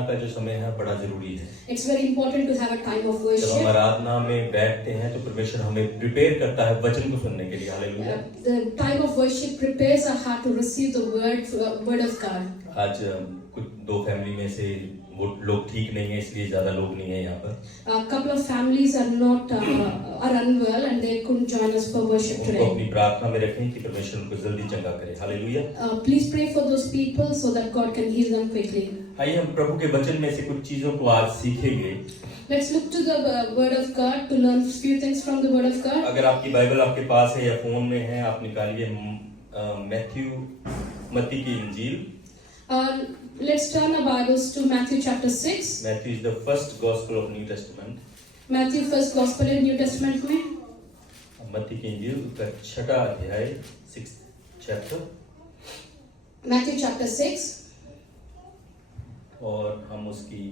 का जो समय है बड़ा जरूरी है। It's very important to have a time of जब हम worship. आराधना में बैठते हैं तो परमेश्वर हमें प्रिपेयर करता है वचन को सुनने के लिए। Hallelujah. The time of worship prepares our heart to receive the word of God. आज कुछ दो फैमिली में से वो लोग ठीक नहीं है, इसलिए ज्यादा लोग नहीं है यहाँ पर। A couple of families are not are unwell and they couldn't join us for worship उनको today. अपनी प्रार्थना में रखें कि परमेश्वर उनको जल्दी चंगा करे। Hallelujah. Please pray for those people so that God can heal them quickly. आइए हम प्रभु के वचन में से कुछ चीजों को आज सीखेंगे। Let's look to the word of God to learn few things from the word of God. अगर आपकी बाइबल आपके पास है या फोन में है, आप निकालिए मत्ती की इंजील। Let's turn our Bibles to Matthew chapter 6. Matthew is the first gospel of New Testament. Matthew first gospel in New Testament में मत्ती की इंजील का 6वां अध्याय 6th chapter Matthew chapter 6 और हम उसकी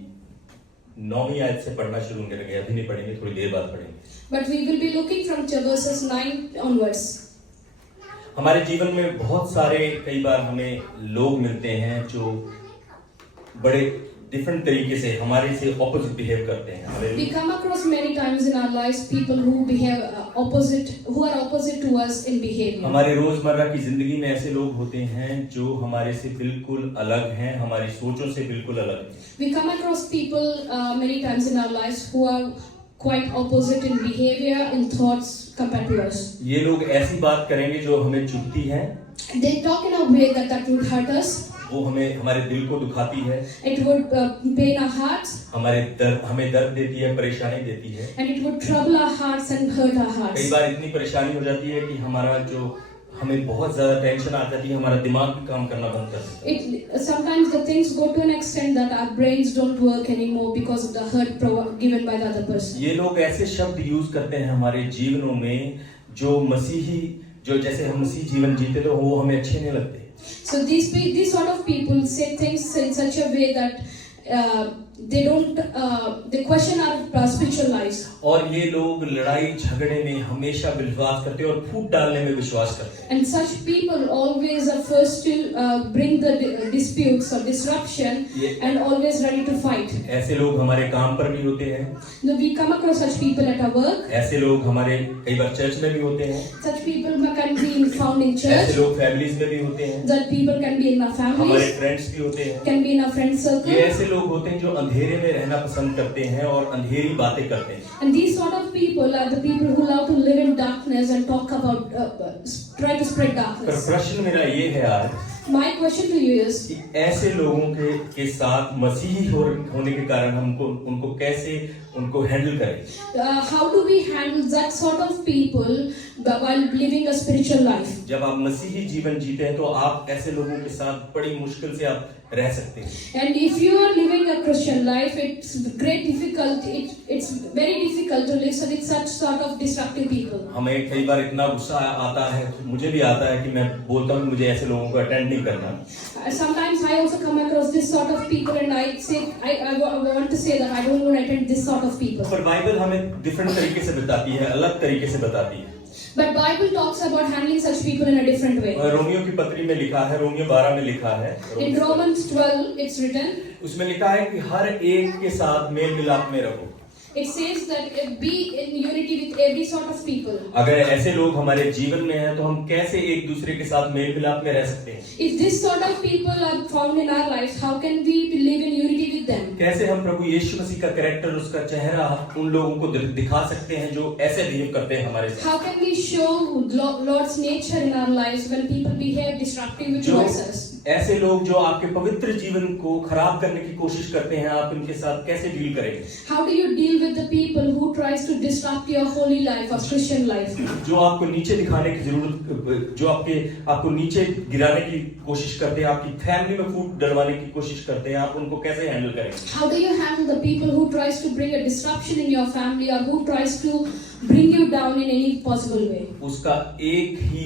9वीं आयत से पढ़ना शुरू करेंगे। अभी नहीं पढ़ेंगे, थोड़ी देर बाद पढ़ेंगे। but we will be looking from verses 9 onwards. हमारे जीवन में बहुत सारे कई बार हमें लोग मिलते हैं जो बड़े डिफरेंट तरीके से हमारे से ऑपोजिट बिहेव करते हैं। We come across many times in our lives people who behave who are opposite to us in behavior. हमारे रोजमर्रा की जिंदगी में ऐसे लोग होते हैं जो हमारे से बिल्कुल अलग हैं, हमारी सोचों से बिल्कुल अलग हैं। We come across people many times in our lives who are quite opposite in behavior and thoughts compared to us. ये लोग ऐसी बात करेंगे जो हमें चुभती है। They talk in a way that would hurt us. वो हमारे दिल को दुखाती है। It would pain our hearts. हमें दर्द देती है, परेशानी देती है। And it would trouble our hearts and hurt our hearts. कई बार इतनी परेशानी हो जाती है कि हमें बहुत ज्यादा टेंशन आ जाती है, हमारा दिमाग भी काम करना बंद कर देता है। Sometimes the things go to an extent that our brains don't work anymore because of the hurt given by the other person. ये लोग ऐसे शब्द यूज करते हैं हमारे जीवनों में जो जैसे हम मसीही जीवन जीते तो वो हमें अच्छे नहीं लगते। So these sort of people say things in such a way that they question our spiritual lives. और ये लोग लड़ाई झगड़े में हमेशा विश्वास करते हैं और फूट डालने में विश्वास करते हैं। And such people always are first to bring the disputes or disruption and always ready to fight. ऐसे लोग हमारे काम पर भी होते हैं। We come across such people at our work. ऐसे लोग हमारे कई बार चर्च में भी होते हैं। Such people can be found in church. ऐसे लोग फैमिलीज में भी होते हैं। That people can be in our families. हमारे फ्रेंड्स भी होते हैं। Can be in our friend circle. ये ऐसे लोग होते हैं जो अंधेरे में रहना पसंद करते हैं और अंधेरी बातें करते हैं। And these sort of people are the people who love to live in darkness and talk about try to spread darkness. पर प्रश्न मेरा ये है आज, My question to you is कि ऐसे लोगों के साथ मसीही होने के कारण उनको कैसे हैंडल करें? how do we handle that sort of people while living a spiritual life? जब आप मसीही जीवन जीते हैं तो आप ऐसे लोगों के साथ बड़ी मुश्किल से आप रह सकते हैं। And if you are living a Christian life, it's very difficult to live with such sort of destructive people. हमें कई बार इतना गुस्सा आता है, मुझे भी आता है कि मैं बोलता हूँ मुझे ऐसे लोगों को अटेंड नहीं करना। Sometimes I also come across this sort of people and I say I want to say that I don't want to attend this sort of people. पर बाइबल हमें डिफरेंट तरीके से बताती है, अलग तरीके से बताती है। But Bible talks about handling such people in a different way. Romeo की पत्री में लिखा है, रोमियो 12 में लिखा है। In Romans 12 it's written. उसमें लिखा है कि हर एक के साथ मेल मिलाप में रहो। It says that be in unity with every sort of people. अगर ऐसे लोग हमारे जीवन में हैं तो हम कैसे एक दूसरे के साथ मेल मिलाप में रह सकते हैं? If this sort of people are found in our lives, how can we live in unity with them? कैसे हम प्रभु यीशु मसीह का कैरेक्टर, उसका चेहरा उन लोगों को दिखा सकते हैं जो ऐसे बिहेव करते हैं हमारे साथ? How can we show Lord's nature in our lives when people behave destructively towards us? ऐसे लोग जो आपके पवित्र जीवन को खराब करने की कोशिश करते हैं, आप इनके साथ कैसे डील करेंगे? How do you deal with the people who tries to disrupt your holy life or Christian life? जो आपको नीचे दिखाने की जरूरत, जो आपको नीचे गिराने की कोशिश करते हैं, आपकी फैमिली में फूट डलवाने की कोशिश करते हैं, आप उनको कैसे हैंडल करेंगे? How do you handle the people who tries to bring a disruption in your family or who tries to bring you down in any possible way? उसका एक ही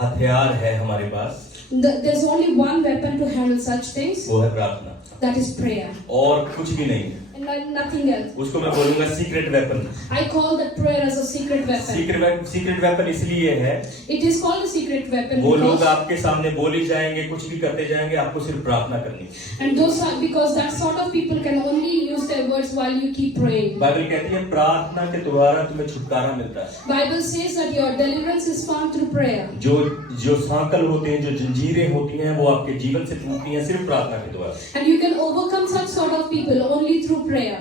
हथियार है हमारे पास। There's only one weapon to handle such things. वो है प्रार्थना। That is prayer. और कुछ भी नहीं, And nothing else. उसको मैं बोलूंगा secret weapon. I call that prayer as a secret weapon. Secret weapon इसलिए है, It is called a secret weapon वो लोग because, आपके सामने बोली जाएंगे, कुछ भी करते जाएंगे, आपको सिर्फ प्रार्थना करनी। and those are because that sort of people can only use their words while you keep praying. Bible कहती है प्रार्थना के द्वारा तुम्हें छुटकारा मिलता है। Bible says that your deliverance is found through prayer. जो सांकल होते हैं, जो जंजीरें होती हैं, वो आपके जीवन से टूटती हैं सिर्फ प्रार्थना के द्वारा। And you can overcome such sort of people only through prayer.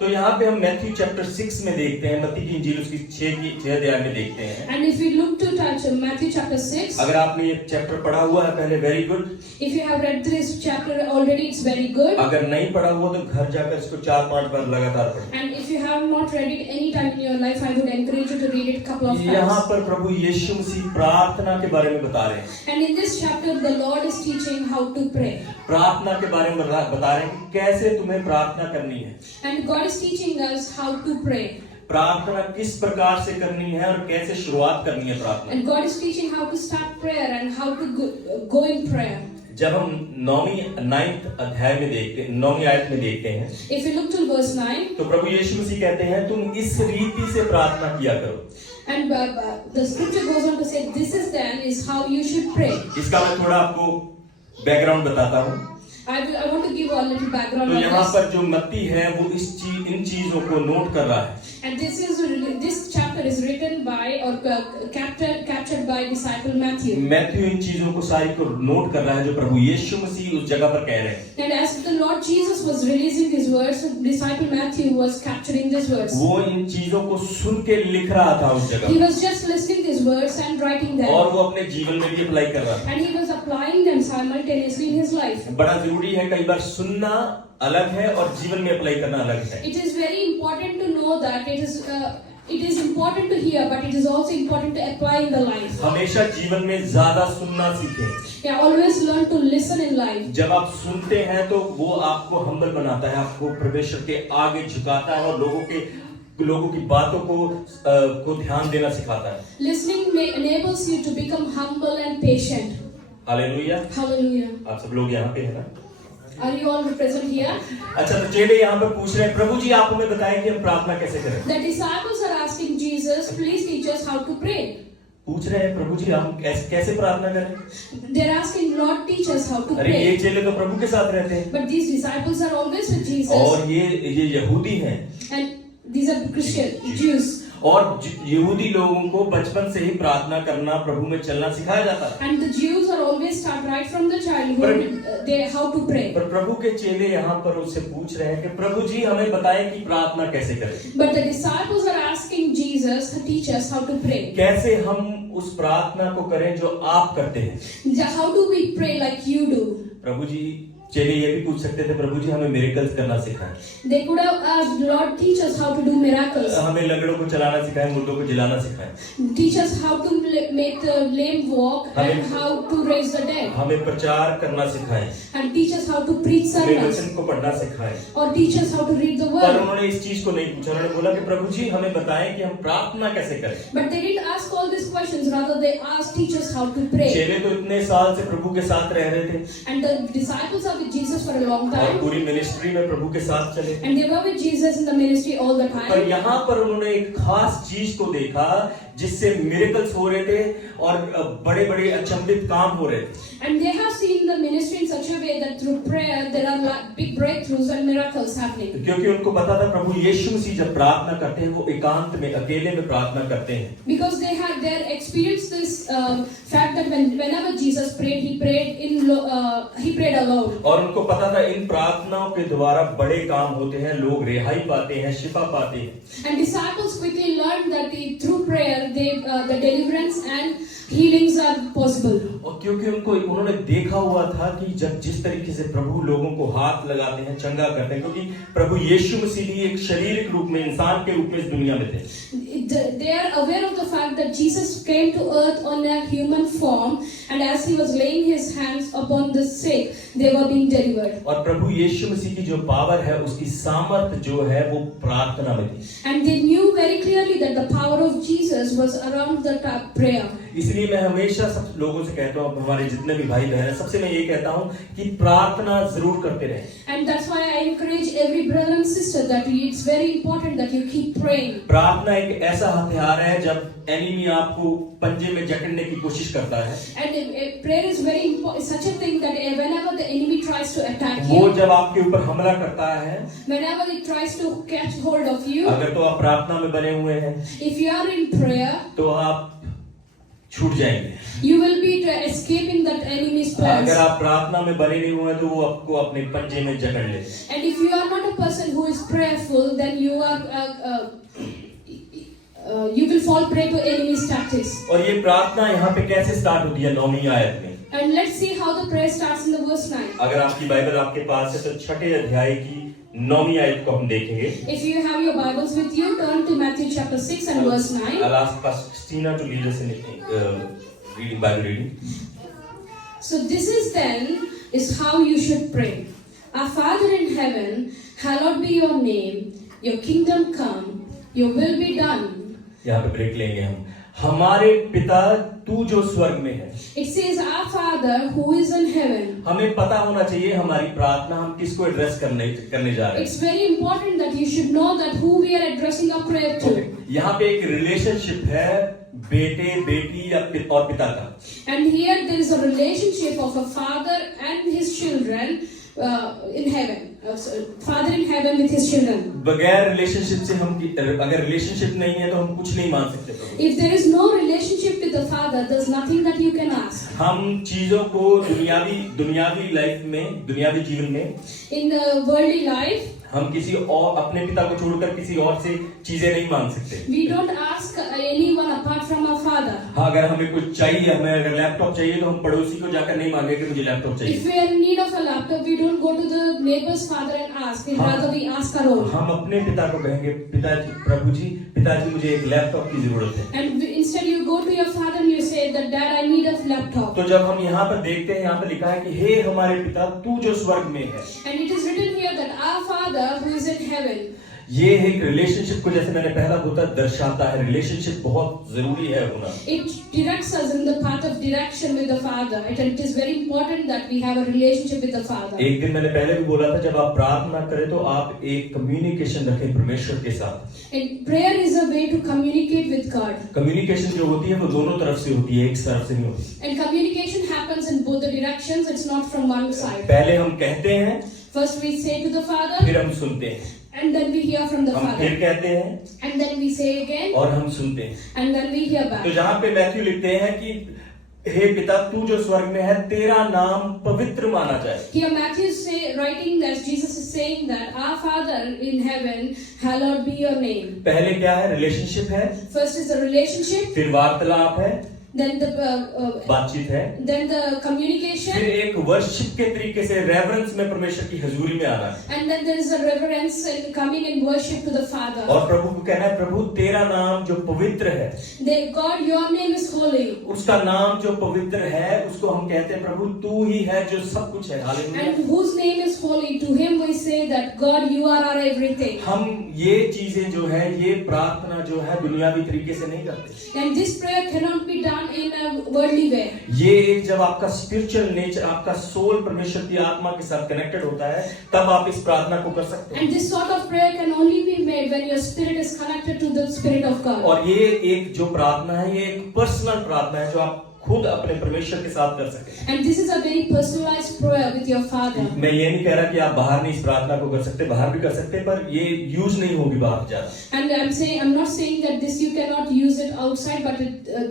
तो यहाँ पे हम मैथ्यू चैप्टर 6 में देखते हैं, मत्ती की इंजील उसकी 6 अध्याय में देखते हैं। And if we look to touch Matthew chapter 6, अगर आपने ये चैप्टर पढ़ा हुआ है पहले, very good. if you have read this chapter already, it's very good. अगर नहीं पढ़ा हुआ तो घर जाकर इसको 4-5 बार लगातार पढ़ें। And if you have not read it any time in your life, I would encourage you to read it couple of यहाँ times. पर प्रभु यीशु मसीह प्रार्थना के बारे में बता रहे हैं। And in this chapter, the Lord is teaching how to pray. प्रार्थना के बारे में बता रहे हैं कि कैसे तुम्हें प्रार्थना करनी है। And God is teaching us how to pray. प्रार्थना किस प्रकार से करनी है और कैसे शुरुआत करनी है प्रार्थना। And God is teaching how to start prayer and how to go in prayer. जब हम 9th अध्याय में देखते हैं, 9वीं आयत में देखते हैं, If you look to verse 9, तो प्रभु यीशु मसीह कहते हैं तुम इस रीति से प्रार्थना किया करो। and the scripture goes on to say, this is then is how you should pray. इसका मैं थोड़ा आपको बैकग्राउंड बताता हूँ। I want to give a little background तो on यहाँ this. पर जो मत्ती है वो इन चीजों को नोट कर रहा है। And this chapter is written by or captured by disciple Matthew. Matthew इन चीजों को सारी को नोट कर रहा है जो प्रभु यीशु मसीह उस जगह पर कह रहे हैं। And as the Lord Jesus was releasing these words, disciple Matthew was capturing these words. वो इन चीजों को सुन के लिख रहा था उस जगह He was just listening these words and writing them. और वो अपने जीवन में भी अप्लाई कर रहा था। And he was applying them simultaneously in his life. बड़ा जरूरी है, कई बार सुनना अलग है और जीवन में अप्लाई करना अलग है। It is very important to know that it is important to hear, but it is also important to apply in the life. हमेशा जीवन में ज्यादा सुनना सीखें। Yeah, always learn to listen in life. जब आप सुनते हैं तो वो आपको हम्बल बनाता है, आपको परमेश्वर के आगे झुकाता है और लोगों की बातों को ध्यान देना सिखाता है। Listening enables you to become humble and patient. Hallelujah. Hallelujah. आप सब लोग यहाँ पे हैं ना? Are you all present here? अच्छा, तो चेले यहाँ पर पूछ रहे हैं प्रभु जी आप हमें बताएं कि हम प्रार्थना कैसे करें। The disciples are asking Jesus, please teach us how to pray. पूछ रहे हैं प्रभु जी हम कैसे प्रार्थना करें। They're asking, Lord, teach us how to अरे ये pray. चेले तो प्रभु के साथ रहते हैं But these disciples are always with Jesus. और ये यहूदी हैं And these are Christian Jews. और यहूदी लोगों को बचपन से ही प्रार्थना करना, प्रभु में चलना सिखाया जाता है। And the Jews are always taught right from the childhood how to pray. पर प्रभु के चेले यहाँ पर उससे पूछ रहे हैं कि प्रभु जी हमें बताएं कि प्रार्थना कैसे करें। But the disciples are asking Jesus to teach us how to pray. कैसे हम उस प्रार्थना को करें जो आप करते हैं। How do we pray like you do? प्रभु जी, चेले ये भी पूछ सकते थे प्रभु जी हमें मिरेकल्स करना सिखाएं। They could have asked, Lord, teach us how to do miracles. हमें लंगड़ों को चलाना सिखाएं, मुर्दों को जिलाना सिखाएं। Teach us how to make the lame walk and how to raise the dead. हमें प्रचार करना सिखाएं। And teach us how to preach हमें sermons. वचन को पढ़ना सिखाएं। Or teach us how to read the पर word. उन्होंने इस चीज को नहीं पूछा, उन्होंने बोला कि प्रभु जी हमें बताएं कि हम प्रार्थना कैसे करें। But they didn't ask all these questions, rather they asked, teach us how to pray. चेले तो इतने साल से प्रभु के साथ रह रहे थे And the disciples are with Jesus for a long और time. पूरी मिनिस्ट्री में प्रभु के साथ चले। And they were with Jesus in the ministry all the पर time. यहाँ पर उन्होंने एक खास चीज को देखा जिससे मिरेकल्स हो रहे थे और बड़े बड़े अचंभित काम हो रहे थे। And they have seen the ministry in such a way that through prayer there are big breakthroughs and miracles happening. क्योंकि उनको पता था प्रभु यीशु मसीह जब प्रार्थना करते हैं वो एकांत में अकेले में प्रार्थना करते हैं। Because they had their experienced this fact that whenever Jesus prayed, he prayed alone. और उनको पता था इन प्रार्थनाओं के द्वारा बड़े काम होते हैं, लोग रिहाई पाते हैं, शिफा पाते हैं। And disciples quickly learned that through prayer, the deliverance and healings are possible. और क्योंकि उन्होंने देखा हुआ था कि जब जिस तरीके से प्रभु लोगों को हाथ लगाते हैं, चंगा करते हैं, क्योंकि प्रभु यीशु मसीह भी एक शारीरिक रूप में, इंसान के रूप में इस दुनिया में थे। They are aware of the fact that Jesus came to earth on a human form, and as he was laying his hands upon the sick, they were being being delivered. और प्रभु यीशु मसीह की जो पावर है, उसकी सामर्थ जो है वो प्रार्थना में थी। And they knew very clearly that the power of Jesus was around the prayer. इसलिए मैं हमेशा सब लोगों से कहता हूँ, हमारे जितने भी भाई बहन हैं, सबसे मैं ये कहता हूँ कि प्रार्थना जरूर करते रहें। And that's why I encourage every brother and sister that it's very important that you keep praying. प्रार्थना एक ऐसा हथियार है जब एनिमी आपको पंजे में जकड़ने की कोशिश करता है। And prayer is very important, such a thing that whenever the enemy tries to attack वो you, जब आपके ऊपर हमला करता है, whenever it tries to catch hold of you, अगर तो आप प्रार्थना में बने हुए हैं, if you are in prayer, तो आप छूट जाएंगे। you will be escaping that enemy's plans. अगर आप प्रार्थना में बने नहीं हुए तो वो आपको अपने पंजे में जकड़ ले। And if you are not a person who is prayerful, then you will fall prey to enemy's tactics. और ये प्रार्थना यहाँ पे कैसे स्टार्ट होती है 9वीं आयत में? And let's see how the prayer starts in the verse 9. अगर आपकी बाइबल आपके पास है तो 6ठे अध्याय की 9वीं आयत को हम देखेंगे। If you have your Bibles with you, turn to Matthew chapter 6 and verse 9. I'll ask Pastor Christina to lead us in reading, Bible reading. So this is how you should pray. Our Father in heaven, hallowed be your name. Your kingdom come. Your will be done. यहाँ पे break लेंगे हम। हमारे पिता तू जो स्वर्ग में है। It says our Father who is in heaven. हमें पता होना चाहिए हमारी प्रार्थना हम किसको एड्रेस करने जा रहे हैं। It's very important that you should know that who we are addressing our prayer to. यहाँ पे एक रिलेशनशिप है बेटे बेटी या और पिता का। And here there is a relationship of a father and his children in heaven. Father in heaven with his children. बगैर रिलेशनशिप से हम अगर रिलेशनशिप नहीं है तो हम कुछ नहीं मांग सकते प्रभु। If there is no relationship with the Father, there's nothing that you can ask. हम चीजों को दुनियावी लाइफ में, दुनियावी जीवन में, In the worldly life, हम किसी और अपने पिता को छोड़कर किसी और से चीजें नहीं मांग सकते। we don't ask anyone apart from our Father. हाँ, अगर हमें कुछ चाहिए, हमें अगर लैपटॉप चाहिए तो हम पड़ोसी को जाकर नहीं मांगे कि मुझे लैपटॉप चाहिए। If we are in need of a laptop, we don't go to the neighbor's father and ask. We rather we ask our own. हम अपने पिता को कहेंगे, पिताजी, प्रभुजी, पिताजी मुझे एक लैपटॉप की जरूरत है। And instead you go to your father and you say that Dad, I need a laptop. तो जब हम यहाँ पर देखते हैं, यहाँ पर लिखा है कि हे हमारे पिता तू जो स्वर्ग में है। And it is written here that our Father who is in heaven. ये एक रिलेशनशिप को, जैसे मैंने पहला बोला, दर्शाता है। रिलेशनशिप बहुत जरूरी है होना। It directs us in the path of direction with the Father. It is very important that we have a relationship with the Father. एक दिन मैंने पहले भी बोला था, जब आप प्रार्थना करें तो आप एक कम्युनिकेशन रखें परमेश्वर के साथ। And prayer is a way to communicate with God. Communication जो होती है वो दोनों तरफ से होती है, एक तरफ से नहीं होती। And communication happens in both the directions. It's not from one side. पहले हम कहते हैं, First we say to the Father, फिर हम सुनते हैं। and then we hear from the हम फिर Father. कहते हैं, And then we say again, और हम सुनते हैं। and then we hear तो back. जहाँ पे मैथ्यू लिखते हैं कि हे पिता तू जो स्वर्ग में है, तेरा नाम पवित्र माना जाए। Here Matthew is writing that Jesus is saying that our Father in heaven, hallowed be your name. पहले क्या है? रिलेशनशिप है। First is the relationship, फिर वार्तालाप है, then the बातचीत है, then the communication, फिर एक वर्शिप के तरीके से रेवरेंस में परमेश्वर की हजूरी में आना है। and then there is a reverence and coming in worship to the Father. और प्रभु को कहना है, प्रभु तेरा नाम जो पवित्र है, God, your name is holy. उसका नाम जो पवित्र है उसको हम कहते हैं प्रभु तू ही है जो सब कुछ है। Hallelujah. And whose name is holy, to him we say that God, you are our everything. हम ये चीजें जो है, ये प्रार्थना जो है दुनियावी तरीके से नहीं करते। And this prayer cannot be done in a worldly way. ये एक जब आपका स्पिरिचुअल नेचर, आपका सोल परमेश्वर की आत्मा के साथ कनेक्टेड होता है, तब आप इस प्रार्थना को कर सकते हैं। And this sort of prayer can only be made when your spirit is connected to the Spirit of God. और ये एक जो प्रार्थना है, ये एक पर्सनल प्रार्थना है जो आप खुद अपने परमेश्वर के साथ कर सके। And this is a very personalized prayer with your Father. मैं ये नहीं कह रहा कि आप बाहर नहीं इस प्रार्थना को कर सकते, बाहर भी कर सकते, पर ये यूज नहीं होगी बाहर ज्यादा। And I'm not saying that this you cannot use it outside, but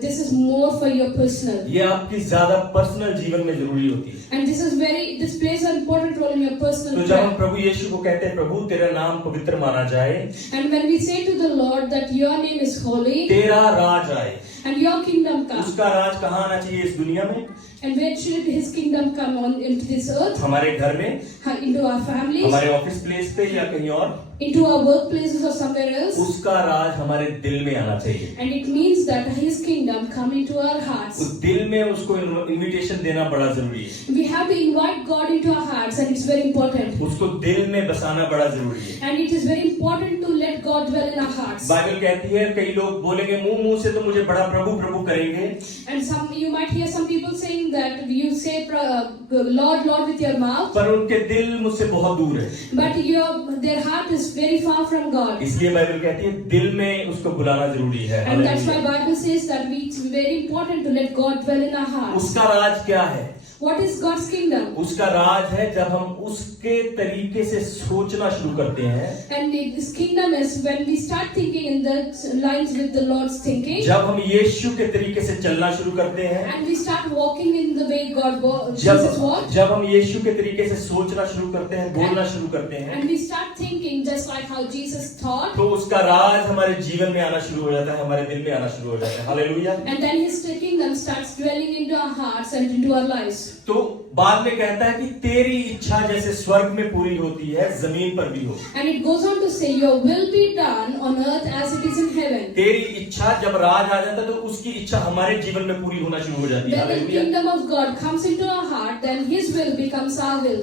this is more for your personal. ये आपकी ज्यादा पर्सनल जीवन में जरूरी होती है। And this plays an important role in your personal तो जब हम prayer. प्रभु यीशु को कहते हैं प्रभु तेरा नाम पवित्र माना जाए, And when we say to the Lord that your name is holy, तेरा राज आए, and your kingdom come. उसका राज कहाँ आना चाहिए इस दुनिया में? And where should his kingdom come on into this earth? हमारे घर में, Into our families, हमारे ऑफिस प्लेस पे या कहीं और? into our workplaces or somewhere else. उसका राज हमारे दिल में आना चाहिए। And it means that his kingdom come into our hearts. उस दिल में उसको इनविटेशन देना बड़ा जरूरी है। We have to invite God into our hearts, and it's very important. उसको दिल में बसाना बड़ा जरूरी है। And it is very important to let God dwell in our hearts. Bible कहती है कई लोग बोलेंगे मुंह से तो मुझे बड़ा प्रभु प्रभु करेंगे। And you might hear some people saying that you say Lord, Lord with your mouth, पर उनके दिल मुझसे बहुत दूर है। but their heart is very far from God. इसलिए बाइबल कहती है दिल में उसको बुलाना जरूरी है। And that's why Bible says that it's very important to let God dwell in our hearts. उसका राज क्या है? What is God's kingdom? उसका राज है जब हम उसके तरीके से सोचना शुरू करते हैं। And this kingdom is when we start thinking in the lines with the Lord's thinking. जब हम यीशु के तरीके से चलना शुरू करते हैं। And we start walking in the way Jesus walked. जब हम यीशु के तरीके से सोचना शुरू करते हैं, बोलना शुरू करते हैं। And we start thinking just like how Jesus thought. तो उसका राज हमारे जीवन में आना शुरू हो जाता है, हमारे दिल में आना शुरू हो जाता है। Hallelujah. And then his kingdom starts dwelling into our hearts and into our lives. तो बाद में कहता है कि तेरी इच्छा जैसे स्वर्ग में पूरी होती है जमीन पर भी हो। And it goes on to say, your will be done on earth as it is in heaven. तेरी इच्छा जब राज आ जाता है तो उसकी इच्छा हमारे जीवन में पूरी होना शुरू हो जाती है। Then the kingdom of God comes into our heart, then his will becomes our will.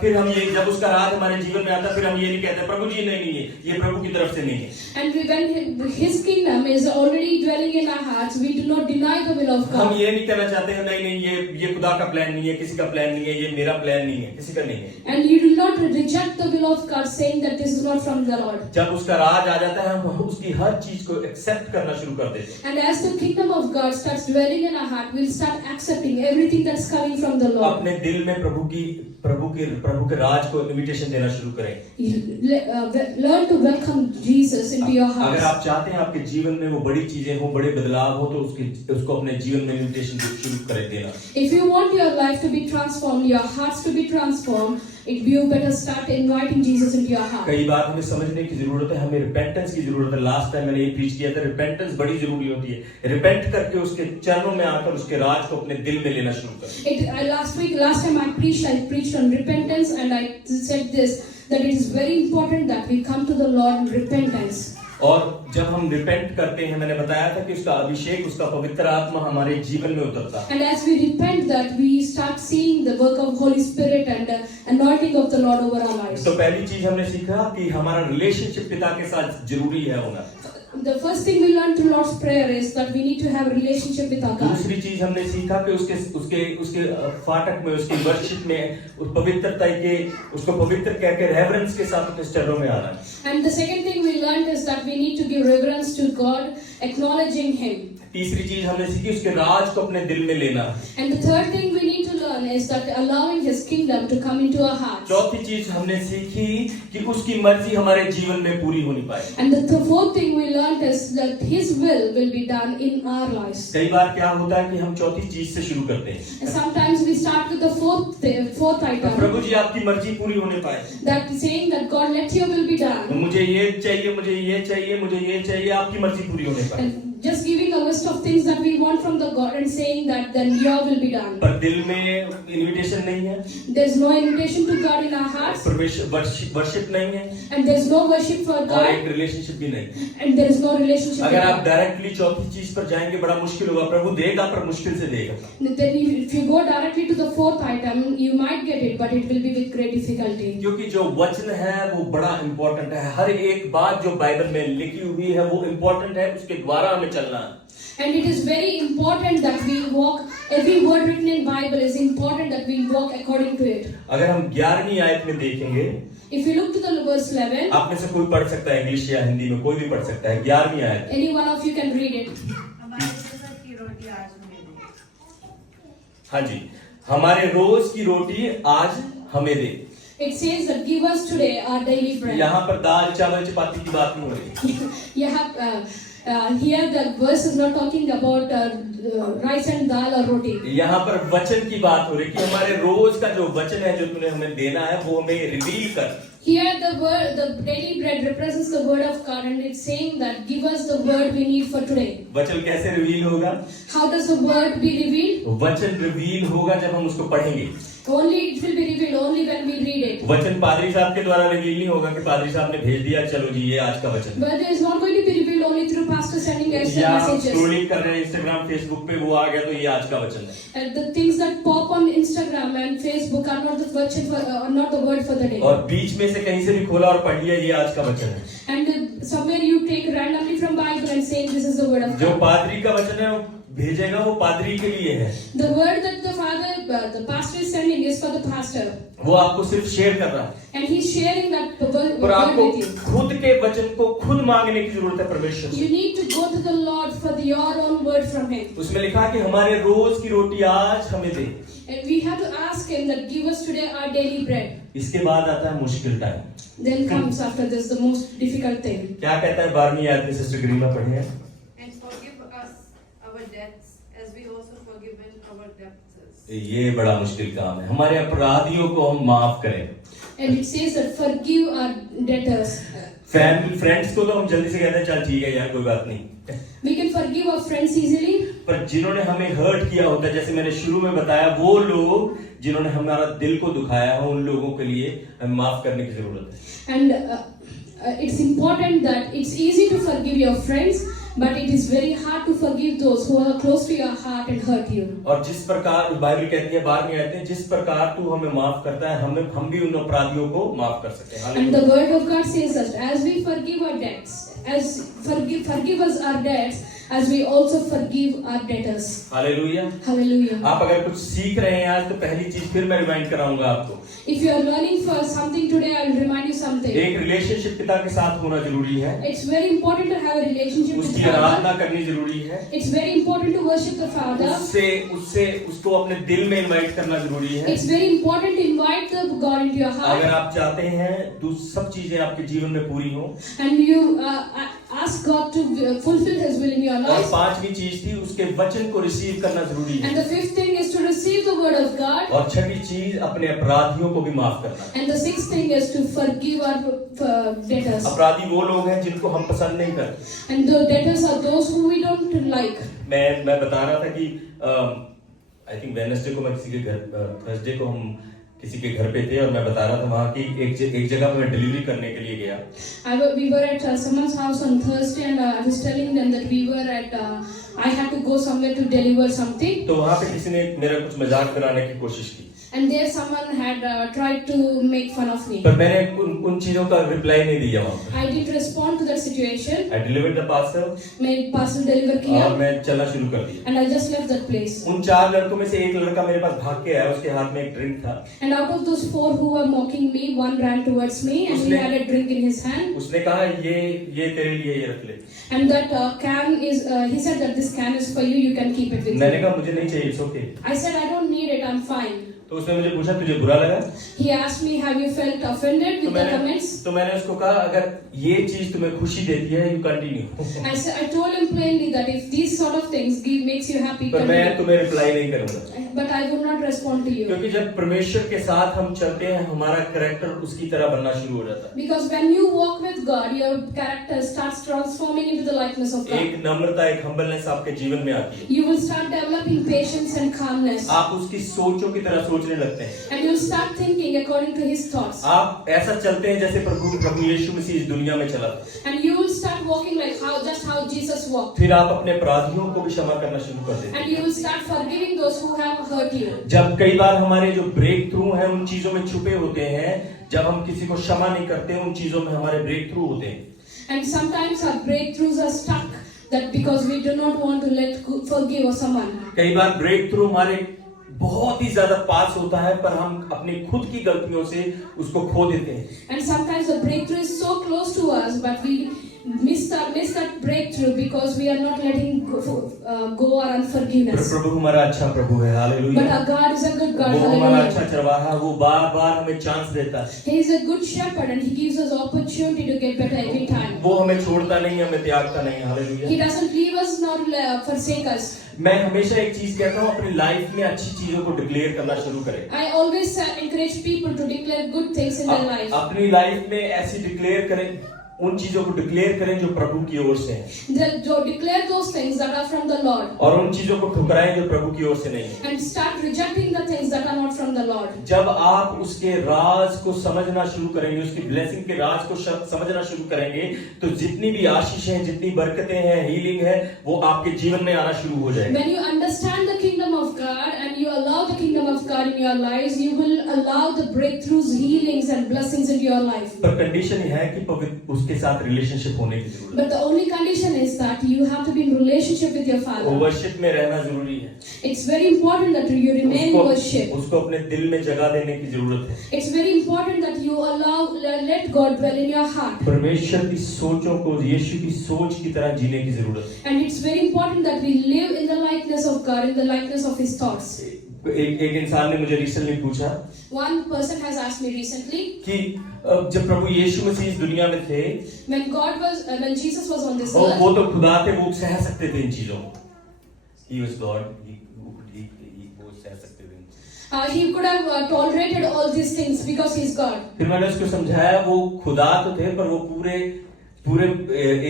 फिर हम ये जब उसका राज हमारे जीवन में आता है फिर हम ये नहीं कहते प्रभु जी नहीं है, ये प्रभु की तरफ से नहीं है। And when his kingdom is already dwelling in our hearts, we do not deny the will of God. हम ये नहीं कहना चाहते हैं नहीं ये खुदा का प्लान नहीं है, किसी का प्लान नहीं है, ये मेरा प्लान नहीं है, किसी का नहीं है। And you do not reject the will of God, saying that this is not from the Lord. जब उसका राज आ जाता है हम उसकी हर चीज को एक्सेप्ट करना शुरू कर देते हैं। And as the kingdom of God starts dwelling in our heart, we'll start accepting everything that's coming from the Lord. अपने दिल में प्रभु के राज को इनविटेशन देना शुरू करें। Learn to welcome Jesus into your heart. अगर आप चाहते हैं आपके जीवन में वो बड़ी चीजें हो, बड़े बदलाव हो, तो उसको अपने जीवन में इनविटेशन शुरू कर देना। If you want your life to be transformed, your hearts to be transformed, you better start inviting Jesus into your heart. कई बार हमें समझने की जरूरत है, हमें रिपेंटेंस की जरूरत है। लास्ट टाइम मैंने ये प्रीच किया था, रिपेंटेंस बड़ी जरूरी होती है। रिपेंट करके उसके चरणों में आकर उसके राज को अपने दिल में लेना शुरू करें। Last time I preached on repentance, and I said this, that it is very important that we come to the Lord in repentance. और जब हम रिपेंट करते हैं, मैंने बताया था कि उसका अभिषेक, उसका पवित्र आत्मा हमारे जीवन में उतरता है। And as we repent, that we start seeing the work of Holy Spirit and the anointing of the Lord over our lives. तो पहली चीज हमने सीखा कि हमारा रिलेशनशिप पिता के साथ जरूरी है होना। The first thing we learn through Lord's Prayer is that we need to have a relationship with our God. दूसरी चीज हमने सीखा कि उसके फाटक में, उसकी वर्शिप में, उस पवित्रता के, उसको पवित्र कह के रेवरेंस के साथ अपने चरणों में आना। And the second thing we learned is that we need to give reverence to God, acknowledging Him. तीसरी चीज हमने सीखी उसके राज को अपने दिल में लेना। And the third thing we need to learn is that allowing His kingdom to come into our hearts. चौथी चीज हमने सीखी कि उसकी मर्जी हमारे जीवन में पूरी होनी पाए। And the fourth thing we learned is that His will be done in our lives. कई बार क्या होता है कि हम चौथी चीज से शुरू करते हैं। And sometimes we start with the fourth item. प्रभु जी आपकी मर्जी पूरी होने पाए। That saying that God, let Your will be done. मुझे ये चाहिए, मुझे ये चाहिए, मुझे ये चाहिए, आपकी मर्जी पूरी होने पाए। And just giving a list of things that we want from the God and saying that then Your will be done. पर दिल में इनविटेशन नहीं है। There's no invitation to God in our hearts. Worship नहीं है। And there's no worship for और God. एक relationship भी नहीं। And there is no relationship with अगर आप God. डायरेक्टली चौथी चीज पर जाएंगे बड़ा मुश्किल होगा। प्रभु देगा पर मुश्किल से देगा। Then if you go directly to the fourth item, you might get it, but it will be with great difficulty. क्योंकि जो वचन है वो बड़ा इम्पोर्टेंट है। हर एक बात जो बाइबल में लिखी हुई है वो इम्पोर्टेंट है, उसके द्वारा हमें चलना है। And it is very important that we walk, every word written in Bible is important that we walk according to it. अगर हम 11वीं आयत में देखेंगे, If you look to the verse 11, आप में से कोई पढ़ सकता है, इंग्लिश या हिंदी में कोई भी पढ़ सकता है। 11वीं आयत। any one of you can read it. हमारे रोज की रोटी आज हमें दे। हाँ जी, हमारे रोज की रोटी आज हमें दे। It says that give us today our daily bread. यहाँ पर दाल चावल चपाती की बात नहीं हो रही। Here the verse is not talking about rice and dal or roti. यहाँ पर वचन की बात हो रही कि हमारे रोज का जो वचन है जो तूने हमें देना है वो हमें रिवील कर, Here the daily bread represents the word of God, and it's saying that give us the word we need for today. वचन कैसे रिवील होगा? How does the word be revealed? वचन रिवील होगा जब हम उसको पढ़ेंगे। Only it will be revealed only when we read it. वचन पादरी साहब के द्वारा रिवील नहीं होगा कि पादरी साहब ने भेज दिया, चलो जी ये आज का वचन। But it is not going to be revealed only through pastor sending us या messages. स्क्रॉलिंग कर रहे हैं इंस्टाग्राम फेसबुक पे, वो आ गया तो ये आज का वचन है। And the things that pop on Instagram and Facebook are not the word are not the word for the day. और बीच में से कहीं से भी खोला और पढ़ लिया, ये आज का वचन है। And somewhere you take randomly from Bible and saying this is the word of जो God. पादरी का वचन है वो भेजेगा, वो पादरी के लिए है। The word that the pastor is sending is for the pastor. वो आपको सिर्फ शेयर कर रहा है, And he's sharing that word पर आपको with you. खुद के वचन को खुद मांगने की जरूरत है परमेश्वर You से। need to go to the Lord for your own word from Him. उसमें लिखा है कि हमारे रोज की रोटी आज हमें दे। And we have to ask Him that give us today our daily bread. इसके बाद आता है मुश्किल time. Then comes after this the most difficult thing. क्या कहता है 12वीं आयत में, सिस्टर ग्रीमा पढ़ी है। And forgive us our debts as we also forgiven our debtors. ये बड़ा मुश्किल काम है, हमारे अपराधियों को हम माफ करें। And it says that forgive our debtors. Family friends को तो हम जल्दी से कहते हैं चल ठीक है यार कोई बात नहीं, We can forgive our friends easily. पर जिन्होंने हमें हर्ट किया होता है, जैसे मैंने शुरू में बताया, वो लोग जिन्होंने हमारा दिल को दुखाया है, उन लोगों के लिए हमें माफ करने की जरूरत है। And it's important that it's easy to forgive your friends, but it is very hard to forgive those who are close to your heart and hurt you. और जिस प्रकार बाइबल कहती है 12वीं आयत में, जिस प्रकार तू हमें माफ करता है, हम भी उन अपराधियों को माफ कर सके। And the word of God says that as we forgive our debts, as forgive us our debts, as we also forgive our debtors. Hallelujah. Hallelujah. आप अगर कुछ सीख रहे हैं आज, तो पहली चीज फिर मैं रिमाइंड कराऊंगा आपको, If you are learning for something today, I will remind you something. एक रिलेशनशिप पिता के साथ होना जरूरी है, It's very important to have a relationship with उसकी Father. आराधना करनी जरूरी है, It's very important to worship the Father. उसको अपने दिल में इनवाइट करना जरूरी है। It's very important to invite the God into your अगर heart. आप चाहते हैं तो सब चीजें आपके जीवन में पूरी हो। And you ask God to fulfill His will in your और life. 5वीं चीज थी, उसके वचन को रिसीव करना जरूरी है। And the 5th thing is to receive the word of God. और 6वीं चीज अपने अपराधियों को भी माफ करना है। And the 6th thing is to forgive our debtors. अपराधी वो लोग हैं जिनको हम पसंद नहीं करते। And the debtors are those who we don't like. मैं बता रहा था कि आई थिंक वेडनेसडे को मैं किसी के घर, थर्सडे को हम किसी के घर पे थे, और मैं बता रहा था वहाँ की एक जगह पे मैं डिलीवरी करने के लिए गया। We were at someone's house on Thursday, and I was telling them that we were at. I had to go somewhere to deliver something. तो वहाँ पे किसी ने मेरा कुछ मजाक बनाने की कोशिश की, And there someone had tried to make fun of me. पर मैंने उन चीजों का रिप्लाई नहीं दिया वहाँ पे। I didn't respond to that situation. I delivered the parcel, मैं parcel deliver किया, और मैं चलना शुरू कर दिया। and I just left that place. उन 4 लड़कों में से एक लड़का मेरे पास भाग के आया, उसके हाथ में एक ड्रिंक था। And out of those 4 who were mocking me, one ran towards me, and he had a drink in his hand. उसने कहा ये तेरे लिए, ये रख ले। And that can is, he said that this can is for you, you can keep it with मैंने you. कहा मुझे नहीं चाहिए, it's okay। I said I don't need it, I'm fine. तो उसने मुझे पूछा तुझे बुरा लगा? He asked me, have you felt offended with the comments? तो मैंने उसको कहा अगर ये चीज तुम्हें खुशी देती है, you continue। I told him plainly that if these sort of things makes you happy, पर मैं continue. तुम्हें रिप्लाई नहीं करूंगा, But I would not respond to you. क्योंकि जब परमेश्वर के साथ हम चलते हैं, हमारा कैरेक्टर उसकी तरह बनना शुरू हो जाता है। Because when you walk with God, your character starts transforming into the likeness of God. एक नम्रता, एक हम्बलनेस आपके जीवन में आती है। You will start developing patience and calmness. आप उसकी सोचों की तरह सोचने लगते हैं। And you will start thinking according to His thoughts. आप ऐसा चलते हैं जैसे प्रभु यीशु मसीह इस दुनिया में चला था। And you will start walking like just how Jesus walked. फिर आप अपने अपराधियों को भी क्षमा करना शुरू कर देते हैं। And you will start forgiving those who have hurt you. जब कई बार हमारे जो ब्रेक थ्रू हैं उन चीजों में छुपे होते हैं, जब हम किसी को क्षमा नहीं करते, उन चीजों में हमारे ब्रेक थ्रू होते हैं। And sometimes our breakthroughs are stuck, that because we do not want to forgive someone. कई बार ब्रेक थ्रू हमारे बहुत ही ज्यादा पास होता है, पर हम अपनी खुद की गलतियों से उसको खो देते हैं। And sometimes the breakthrough is so close to us, but we miss that breakthrough because we are not letting go our unforgiveness. प्रभु हमारा अच्छा प्रभु है, hallelujah. But our God is a good God, वो हमारा अच्छा hallelujah. चरवाहा है, वो बार-बार हमें चांस देता है। He is a good shepherd and He gives us opportunity to get better every time. वो हमें छोड़ता नहीं, हमें त्यागता नहीं। Hallelujah. He doesn't leave us nor forsake us. मैं हमेशा एक चीज कहता हूँ, अपनी लाइफ में अच्छी चीजों को डिक्लेयर करना शुरू करें। I always encourage people to declare good things in their life. अपनी लाइफ में ऐसी डिक्लेयर करें, उन चीजों को डिक्लेयर करें जो प्रभु की ओर से हैं। जो declare those things that are from the Lord. और उन चीजों को ठुकराएं जो प्रभु की ओर से नहीं है। And start rejecting the things that are not from the Lord. जब आप उसके राज को समझना शुरू करेंगे, उसकी ब्लेसिंग के राज को समझना शुरू करेंगे, तो जितनी भी आशीष हैं, जितनी बरकतें हैं, हीलिंग है, वो आपके जीवन में आना शुरू हो जाएगी। When you understand the kingdom of God and you allow the kingdom of God in your lives, you will allow the breakthroughs, healings and blessings into your life. पर कंडीशन यह है कि पवित्र उसके साथ रिलेशनशिप होने की जरूरत है। But the only condition is that you have to be in relationship with your Father. Worship में रहना जरूरी है। It's very important that you remain in worship. उसको अपने दिल में जगह देने की जरूरत है। It's very important that you let God dwell in your heart. परमेश्वर की सोचों को यीशु की सोच की तरह जीने की जरूरत है। And it's very important that we live in the likeness of God, in the likeness of His thoughts. एक इंसान ने मुझे रिसेंटली पूछा, One person has asked me recently, कि जब प्रभु यीशु मसीह इस दुनिया में थे, when Jesus was on this वो earth, तो खुदा थे, वो सह सकते थे इन चीजों को। He was God, वो सह सकते थे। He could have tolerated all these things because He's God. फिर मैंने उसको समझाया, वो खुदा तो थे, पर वो पूरे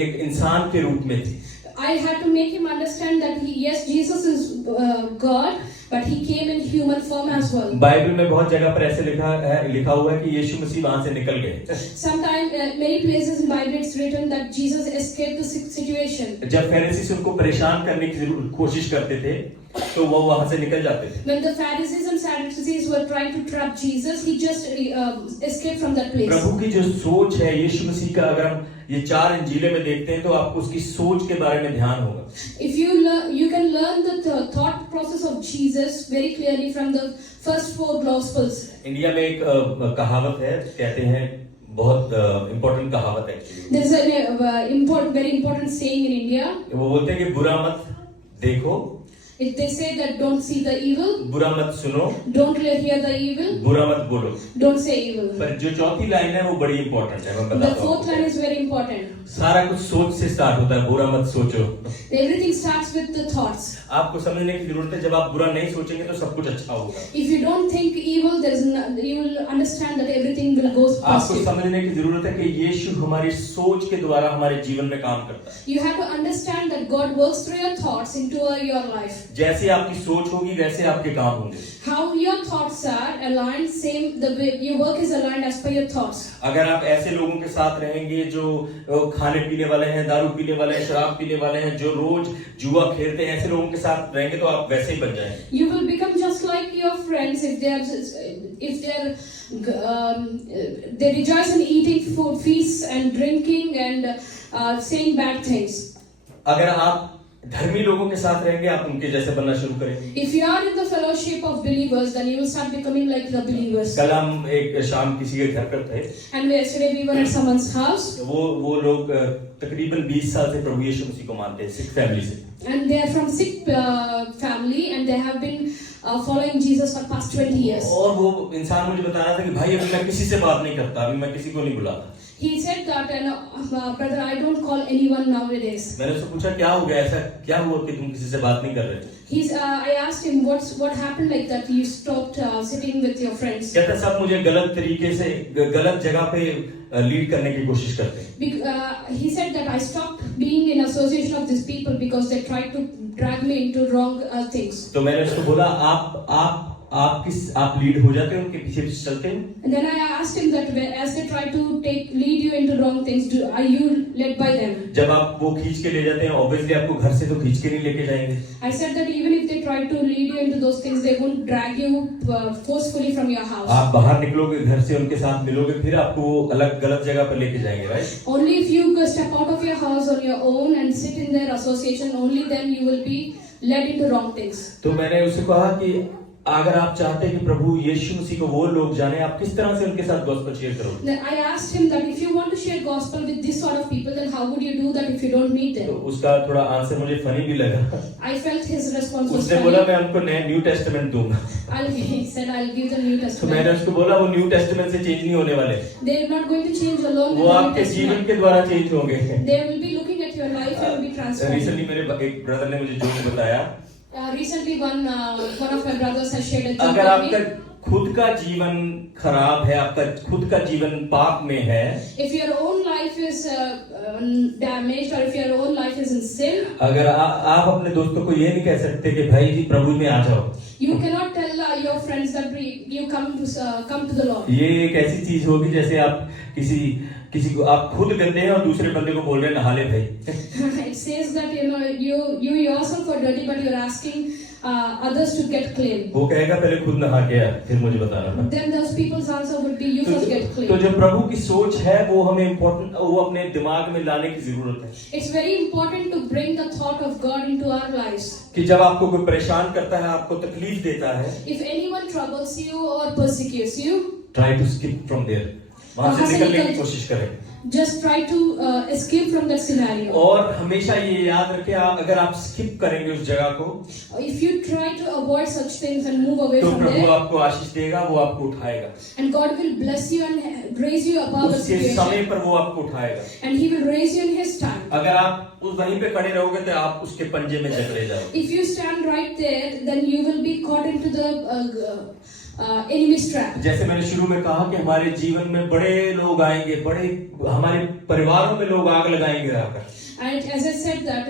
एक इंसान के रूप में थे। I had to make him understand that yes, Jesus is God, but He came in human form as well. Bible में बहुत जगह पर ऐसे लिखा हुआ है कि यीशु मसीह वहां से निकल गए। Sometimes, many places in Bible it's written that Jesus escaped the situation. जब फरीसी उनको परेशान करने की कोशिश करते थे, तो वो वहां से निकल जाते थे। When the Pharisees and Sadducees were trying to trap Jesus, He just escaped from that place. प्रभु की जो सोच है यीशु मसीह का, अगर हम ये 4 इंजीलें में देखते हैं, तो आपको उसकी सोच के बारे में ध्यान होगा। If you can learn the thought process of Jesus very clearly from the first 4 Gospels. India में एक कहावत है, कहते हैं, बहुत इम्पोर्टेंट कहावत है actually. There is a very important saying in India. वो बोलते हैं कि बुरा मत देखो, If they say that don't see the evil, बुरा मत सुनो, don't hear the evil, बुरा मत बोलो। don't say evil. पर जो चौथी लाइन है वो बड़ी इंपॉर्टेंट है, मैं The बताता 4th line हूँ। is very important. सारा कुछ सोच से स्टार्ट होता है, बुरा मत सोचो। Everything starts with the thoughts. आपको समझने की जरूरत है, जब आप बुरा नहीं सोचेंगे तो सब कुछ अच्छा होगा। If you don't think evil, you will understand that everything will go आपको positive. समझने की जरूरत है कि यीशु हमारी सोच के द्वारा हमारे जीवन में काम करता है। You have to understand that God works through your thoughts into your life. जैसे आपकी सोच होगी वैसे आपके काम होंगे। How your thoughts are aligned, same the way your work is aligned as per your thoughts. अगर आप ऐसे लोगों के साथ रहेंगे जो खाने पीने वाले हैं, दारू पीने वाले हैं, शराब पीने वाले हैं, जो रोज जुआ खेलते हैं, ऐसे लोगों के साथ रहेंगे तो आप वैसे ही बन जाएंगे। You will become just like your friends if they rejoice in eating food, feasts and drinking and saying bad things. अगर आप धर्मी लोगों के साथ रहेंगे, आप उनके जैसे बनना शुरू करेंगे। If you are in the fellowship of believers, then you will start becoming like the believers. कल हम एक शाम किसी के घर पर थे। And yesterday we were at someone's house. वो लोग तकरीबन 20 साल से प्रभु यीशु मसीह को मानते हैं, सिख फैमिली से। And they are from Sikh family and they have been following Jesus for past 20 years. और वो इंसान मुझे बता रहा था कि भाई अभी मैं किसी से बात नहीं करता, अभी मैं किसी को नहीं बुलाता। He said that, brother, I don't call anyone nowadays. मैंने उससे पूछा क्या हो गया, ऐसा क्या हुआ कि तुम किसी से बात नहीं कर रहे? I asked him what happened like that you stopped sitting with your friends. कहता सब मुझे गलत तरीके से गलत जगह पे लीड करने की कोशिश करते हैं। He said that I stopped being in association of these people because they tried to drag me into wrong things. तो मैंने उसको बोला आप लीड हो जाते हो, उनके पीछे चलते हो? And then I asked him that as they try to lead you into wrong things, are you led by them? जब आप वो खींच के ले जाते हैं, ऑब्वियसली आपको घर से तो खींच के नहीं लेके जाएंगे। I said that even if they try to lead you into those things, they won't drag you forcefully from your house. आप बाहर निकलोगे, घर से उनके साथ मिलोगे, फिर आपको अलग गलत जगह पर लेके जाएंगे, right? Only if you step out of your house on your own and sit in their association, only then you will be led into wrong things. तो मैंने उससे कहा कि अगर आप चाहते हैं कि प्रभु यीशु मसीह को वो लोग जाने, आप किस तरह से उनके साथ गॉस्पेल शेयर करोगे? Then I asked him that if you want to share gospel with this sort of people, then how would you do that if you don't meet तो them? उसका थोड़ा आंसर मुझे फनी भी लगा। I felt his response was उसने बोला funny. मैं उनको न्यू टेस्टामेंट दूंगा। He said, I'll give the New तो मैंने Testament. उसको बोला वो न्यू टेस्टामेंट से चेंज नहीं होने वाले, They're not going to change alone with वो the New आपके जीवन Testament. के द्वारा चेंज होंगे। They will be looking at your life and will be transformed. Recently मेरे एक ब्रदर ने मुझे जोक बताया, Recently, one of my brothers has shared a joke अगर with आपका me. खुद का जीवन खराब है, आपका खुद का जीवन पाप में है, If your own life is damaged or if your own life is in sin, अगर आप अपने दोस्तों को ये नहीं कह सकते कि भाई जी प्रभु में आ जाओ, you cannot tell your friends that you come to the Lord. ये एक ऐसी चीज होगी जैसे आप किसी को आप खुद गंदे हैं और दूसरे बंदे को बोल रहे हैं नहा ले भाई। It says that you yourself are dirty, but you're asking others to get clean. वो कहेगा पहले खुद नहा के आ, फिर मुझे बताना। Then those people's answer would be, you first get तो clean. जो प्रभु की सोच है वो हमें इम्पोर्टेंट, वो अपने दिमाग में लाने की जरूरत है It's very important to bring the thought of God into our lives. कि जब आपको कोई परेशान करता है, आपको तकलीफ देता है, If anyone troubles you or persecutes you, try to skip from there, वहां से निकलने की कोशिश करें। just try to escape from that scenario. और हमेशा ये याद रखें, अगर आप स्किप करेंगे उस जगह को, If you try to avoid such things and move away तो from प्रभु there, आपको आशीष देगा, वो आपको उठाएगा, and God will bless you and raise you above the उसके समय situation, पर वो आपको उठाएगा। and He will raise you in His time. अगर आप उस वहीं पे खड़े रहोगे तो आप उसके पंजे में जकड़े जाओगे। If you stand right there, then you will be caught into the enemy's trap. जैसे मैंने शुरू में कहा कि हमारे जीवन में बड़े लोग आएंगे, बड़े हमारे परिवारों में लोग आग लगाएंगे आकर। And as I said that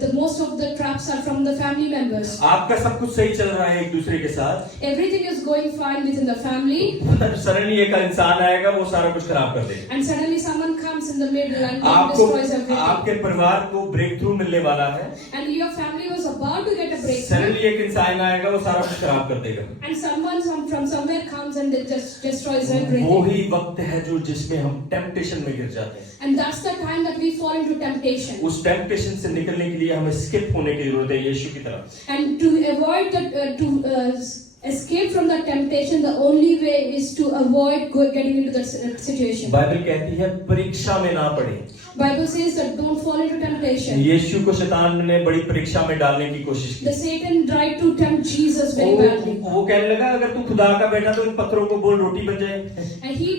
the most of the traps are from the family members. आपका सब कुछ सही चल रहा है एक दूसरे के साथ, Everything is going fine within the family, suddenly एक इंसान आएगा वो सारा कुछ खराब कर देगा। and suddenly someone comes in the middle and आपको destroys everything. आपके परिवार को ब्रेक थ्रू मिलने वाला है, And your family was about to get a breakthrough, suddenly एक इंसान आएगा वो सारा कुछ खराब कर देगा। and someone from somewhere comes and they just destroys वो everything. ही वक्त है जो जिसमें हम टेम्पटेशन में गिर जाते हैं। And that's the time that we fall into temptation. उस टेम्पटेशन से निकलने के लिए हमें स्किप होने की जरूरत है यीशु की तरफ। And to avoid that, escape from that temptation, the only way is to avoid getting into that situation. Bible कहती है परीक्षा में ना पड़े। Bible says that don't fall into temptation. यीशु को शैतान ने बड़ी परीक्षा में डालने की कोशिश The की। Satan tried to tempt Jesus very badly. वो कहने लगा अगर तू खुदा का बेटा तो इन पत्थरों को बोल रोटी बन जाए। And he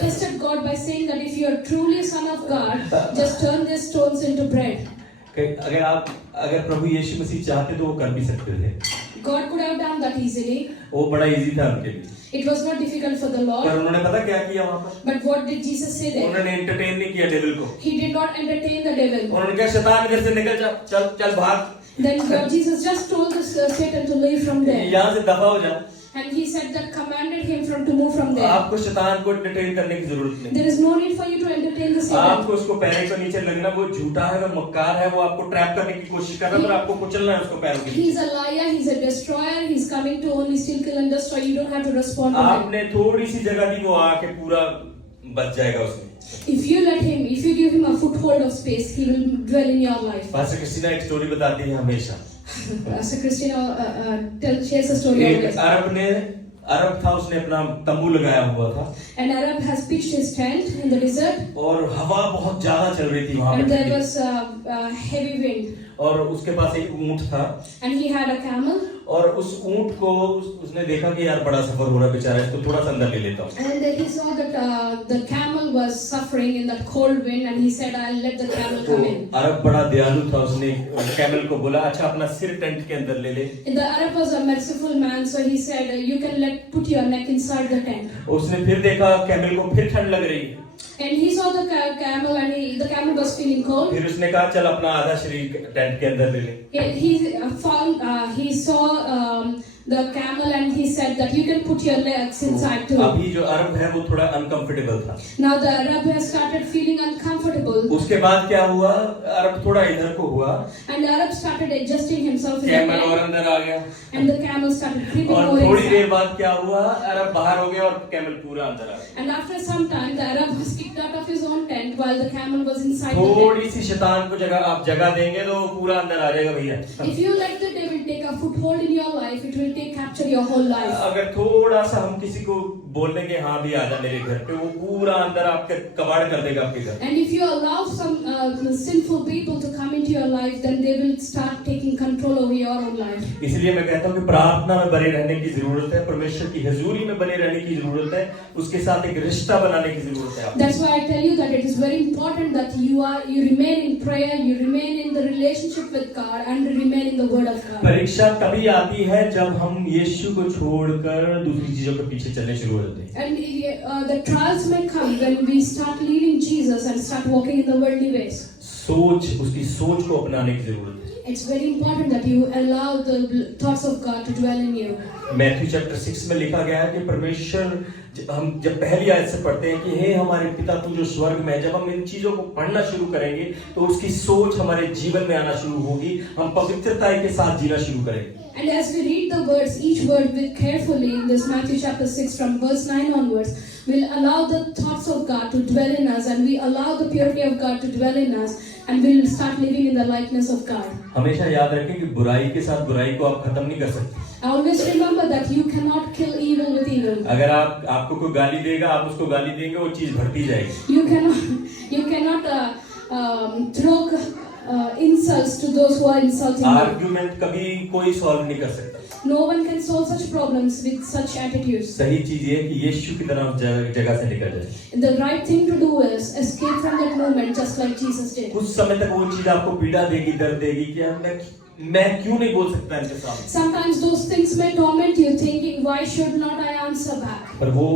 tested God by saying that if you are truly a son of God, just turn these stones into bread. अगर प्रभु यीशु मसीह चाहते तो वो कर भी सकते थे। God could have done that easily. वो बड़ा इजी था उनके लिए। It was not difficult for the पर Lord. उन्होंने पता क्या किया वहाँ पर? But what did Jesus say there? उन्होंने एंटरटेन नहीं किया डेविल को। He did not entertain the devil. उन्होंने कहा शैतान घर से निकल जा, चल चल भाग। Then Jesus just told Satan to leave from there. यहाँ से दफा हो जा। And he said that commanded him to move from there. आपको शैतान को एंटरटेन करने की जरूरत नहीं। There is no need for you to entertain the Satan. आपको उसको पैरों के नीचे लगना, वो झूठा है, वो मक्कार है, वो आपको ट्रैप करने की कोशिश कर रहा है, पर आपको कुचलना है उसको पैरों के नीचे। He's a liar, he's a destroyer, he's coming to only steal, kill and destroy. You don't have to respond to him. आपने थोड़ी सी जगह दी, वो आके पूरा बच जाएगा उसमें। If you let him, if you give him a foothold of space, he will dwell in your life. Pastor Christina एक स्टोरी बताती है हमेशा। So Christina shares a story एक always. अरब था, उसने अपना तंबू लगाया हुआ था। An Arab has pitched his tent in the desert. और हवा बहुत ज्यादा चल रही थी वहाँ And there पे। was heavy wind. और उसके पास एक ऊंट था। And he had a camel. और उस ऊंट को उसने देखा कि यार बड़ा सफर हो रहा है बेचारा, इसको थोड़ा सा अंदर ले लेता हूँ। And then he saw that the camel was suffering in that cold wind, and he said, "I'll let the camel तो come in." अरब बड़ा दयालु था, उसने कैमल को बोला अच्छा अपना सिर टेंट के अंदर ले ले। And the Arab was a merciful man, so he said, "You can put your neck inside the tent." उसने फिर देखा कैमल को फिर ठंड लग रही है। And he saw the camel, and the camel was feeling cold. फिर उसने कहा चल अपना आधा शरीर टेंट के अंदर ले ले। He saw the camel, and he said that you can put your legs inside too. अभी जो अरब है वो थोड़ा अनकंफर्टेबल था। Now the Arab has started feeling uncomfortable. उसके बाद क्या हुआ, अरब थोड़ा इधर को हुआ, And the Arab started adjusting himself in the camel और tent, अंदर आ गया। and the camel started creeping और over थोड़ी देर inside. बाद क्या हुआ, अरब बाहर हो गया और कैमल पूरा अंदर आ गया। And after some time, the Arab was kicked out of his own tent while the camel was inside the tent. थोड़ी सी शैतान को जगह आप जगह देंगे तो वो पूरा अंदर आ जाएगा भैया। If you let the devil will take a foothold in your life, it will capture your whole life. अगर थोड़ा सा हम किसी को बोल देंगे हाँ भी आजा मेरे घर पे, वो पूरा अंदर आपके कबाड़ कर देगा आपके घर. And if you allow some sinful people to come into your life, then they will start taking control over your own life. इसलिए मैं कहता हूँ कि प्रार्थना में बने रहने की जरूरत है, परमेश्वर की हुजूरी में बने रहने की जरूरत है, उसके साथ एक रिश्ता बनाने की जरूरत है. That's why I tell you that it is very important that you remain in prayer, you remain in the relationship with God, and remain in the Word of God. परीक्षा तभी आती है जब हम यीशु को छोड़कर दूसरी चीजों के पीछे चलने शुरू हो जाते हैं. And the trials may come when we start leaving Jesus and start walking in the worldly ways. उसकी सोच को अपनाने की जरूरत है. It's very important that you allow the thoughts of God to dwell in you. Matthew chapter 6 में लिखा गया है कि परमेश्वर, हम जब पहली आयत से पढ़ते हैं कि हे हमारे पिता तू जो स्वर्ग में है, जब हम इन चीजों को पढ़ना शुरू करेंगे तो उसकी सोच हमारे जीवन में आना शुरू होगी, हम पवित्रता के साथ जीना शुरू करेंगे. And as we read the words, each word with carefully in this Matthew chapter 6 from verse 9 onwards, we'll allow the thoughts of God to dwell in us, and we allow the purity of God to dwell in us, and we'll start living in the likeness of God. हमेशा याद रखें कि बुराई के साथ बुराई को आप खत्म नहीं कर सकते. Always remember that you cannot kill evil with evil. अगर आपको कोई गाली देगा, आप उसको गाली देंगे, वो चीज बढ़ती जाएगी. You cannot throw insults to those who are insulting you. Argument कभी कोई सॉल्व नहीं कर सकता. No one can solve such problems with such attitudes. सही चीज ये है कि यीशु की तरफ जगह से निकल जाए. The right thing to do is escape from that moment, just like Jesus did. कुछ समय तक वो चीज आपको पीड़ा देगी, दर्द देगी कि मैं क्यों नहीं बोल सकता इनके सामने. Sometimes those things may torment you, thinking, why should not I answer back? पर वो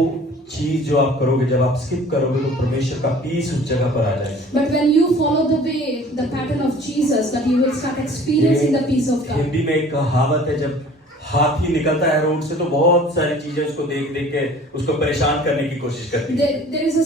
चीज जो आप करोगे, जब आप स्किप करोगे तो परमेश्वर का पीस उस जगह पर आ जाएगा. But when you follow the way, the pattern of Jesus, that you will start experiencing the peace of God. Hindi में एक कहावत है, जब हाथी निकलता है रोड से तो बहुत सारी चीजें उसको देख देख के उसको परेशान करने की कोशिश करती है. There's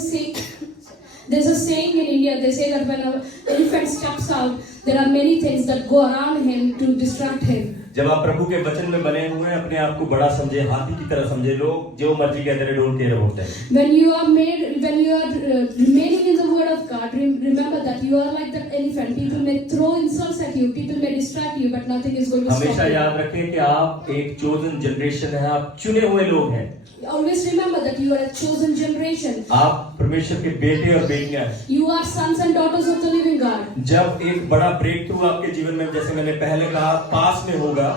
a saying in India. They say that when an elephant steps out, there are many things that go around him to distract him. जब आप प्रभु के वचन में बने हुए हैं, अपने आप को बड़ा समझे, हाथी की तरह समझे, लोग जो मर्जी कहते रहे don't care about that. When you are remaining in the word of God, remember that you are like that elephant. People may throw insults at you, people may distract you, but nothing is going to stop हमेशा you. याद रखें कि आप एक chosen generation है, आप चुने हुए लोग हैं. Always remember that you are a chosen generation. आप परमेश्वर के बेटे और बेटियां हैं. You are sons and daughters of the living God. जब एक बड़ा ब्रेक थ्रू आपके जीवन में, जैसे मैंने पहले कहा, पास में होगा,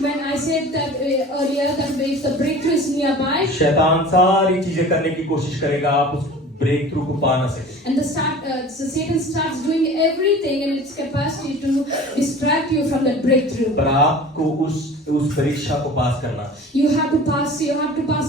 When I said that earlier, that if the breakthrough is nearby, शैतान सारी चीजें करने की कोशिश करेगा आप उस ब्रेक थ्रू को पा ना सके. and so Satan starts doing everything in its capacity to distract you from that breakthrough. पर आपको उस परीक्षा को पास करना. You have to pass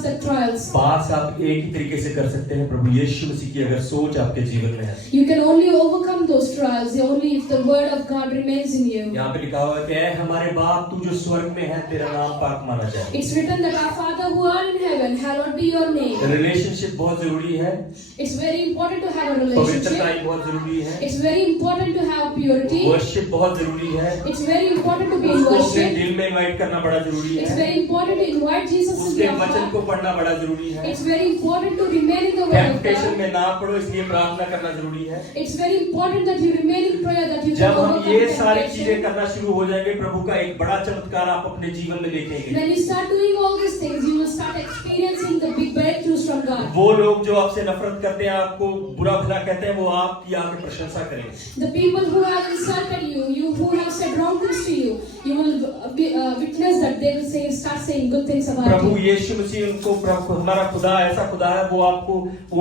the trials. पास आप एक ही तरीके से कर सकते हैं, प्रभु यीशु मसीह की अगर सोच आपके जीवन में है. You can only overcome those trials only if the word of God remains in you. यहाँ पे लिखा हुआ है कि ऐ हमारे बाप तू जो स्वर्ग में है, तेरा नाम पाक माना जाए. It's written that our Father who art in heaven, hallowed be your name. Relationship बहुत जरूरी है. It's very important to have a पवित्रता relationship. बहुत जरूरी है. It's very important to have purity. Worship बहुत जरूरी है. It's very important to be in उसको अपने worship. दिल में इनवाइट करना बड़ा जरूरी It's है. very important to invite Jesus into उसके your वचन heart. को पढ़ना बड़ा जरूरी है. It's very important to remain in the word of temptation God. में ना पड़ो, इसलिए प्रार्थना करना जरूरी है. It's very important that you remain in prayer, that you can जब हम overcome ये सारी चीजें temptation. करना शुरू हो जाएंगे, प्रभु का एक बड़ा चमत्कार आप अपने जीवन में देखेंगे. When you start doing all these things, you will start experiencing the big breakthroughs from God. वो लोग जो आपसे नफरत करते हैं, आपको बुरा भला कहते हैं, वो आपकी आगे प्रशंसा करेंगे. The people who have insulted you who have said wrong things to you, you will witness that they will start saying good things about Prabhu you. यीशु मसीह उनको, हमारा खुदा ऐसा खुदा है, वो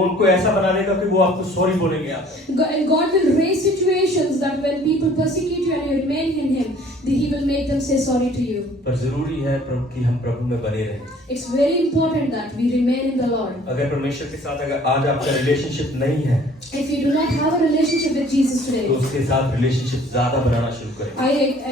उनको ऐसा बना देगा कि वो आपको सॉरी बोलेंगे. आप And God will raise situations that when people persecute you and you remain in Him, He will make them say sorry to you. पर जरूरी है प्रभु कि हम प्रभु में बने रहें. It's very important that we remain in the Lord. अगर परमेश्वर के साथ अगर आज आपका रिलेशनशिप नहीं है, If you do not have a relationship with Jesus तो today, उसके साथ रिलेशनशिप ज्यादा बनाना शुरू करें. I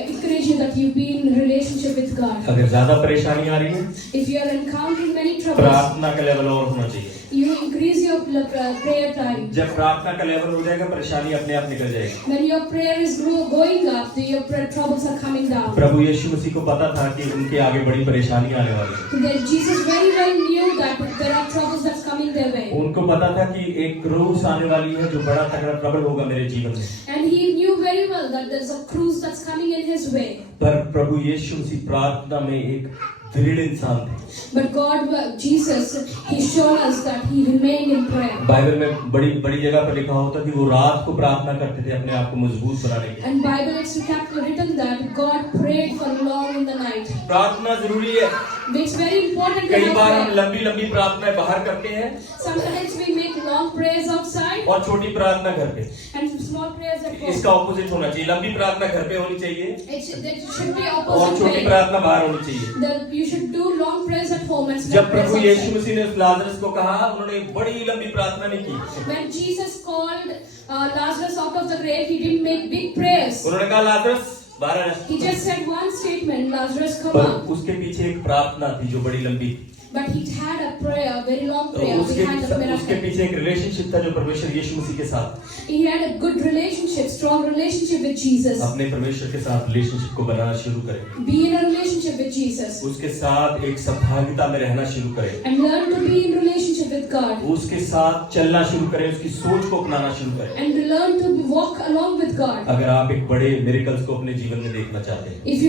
encourage you that you be in a relationship with God. अगर ज्यादा परेशानी आ रही है, If you are encountering many troubles, प्रार्थना का लेवल और होना चाहिए. you increase your prayer time. जब प्रार्थना का लेवल हो जाएगा, परेशानी अपने आप निकल जाएगी। When your prayer is going up, your troubles are coming down. प्रभु यीशु मसीह को पता था कि उनके आगे बड़ी परेशानी आने वाली है। That Jesus very well knew that there are troubles that's coming their way. उनको पता था कि एक क्रूस आने वाली है जो बड़ा तगड़ा ट्रबल होगा मेरे जीवन में। And he knew very well that there's a cruise that's coming in his way. पर प्रभु यीशु मसीह प्रार्थना में एक दृढ़ इंसान थे। But God, Jesus, He showed us that He remained in prayer. Bible में बड़ी बड़ी जगह पर लिखा होता कि वो रात को प्रार्थना करते थे अपने आप को मजबूत बनाने के लिए। And Bible it's written that God prayed for long in the night. प्रार्थना जरूरी है। It's very important to कई have बार हम prayer. लंबी लंबी प्रार्थनाएं बाहर करते हैं Sometimes we make long prayers outside और छोटी प्रार्थना घर पे। and small prayers at home. इसका ऑपोजिट होना चाहिए। लंबी प्रार्थना घर पे होनी चाहिए It should be और opposite छोटी way. प्रार्थना बाहर होनी चाहिए। That you should do long prayers at home and small जब prayers प्रभु यीशु outside. मसीह ने उस लाजरस को कहा, उन्होंने एक बड़ी लंबी प्रार्थना नहीं की। When Jesus called Lazarus out of the grave, He didn't make big prayers. उन्होंने कहा लाजरस बाहर आ। He just said one statement, Lazarus, come पर out. उसके पीछे एक प्रार्थना थी जो बड़ी लंबी थी। But he had a prayer, a very long तो prayer behind the उसके miracle. पीछे एक रिलेशनशिप था जो परमेश्वर यीशु मसीह के साथ, He had a good relationship, strong relationship with Jesus. अपने परमेश्वर के साथ रिलेशनशिप को बनाना शुरू करें। Be in a relationship with Jesus उसके साथ एक सहभागिता में रहना शुरू करें। and learn to be in relationship with God उसके साथ चलना शुरू करें, उसकी सोच को अपनाना शुरू करें। and learn to walk along with God. अगर आप एक बड़े मिरेकल्स को अपने जीवन में देखना चाहते हैं, If you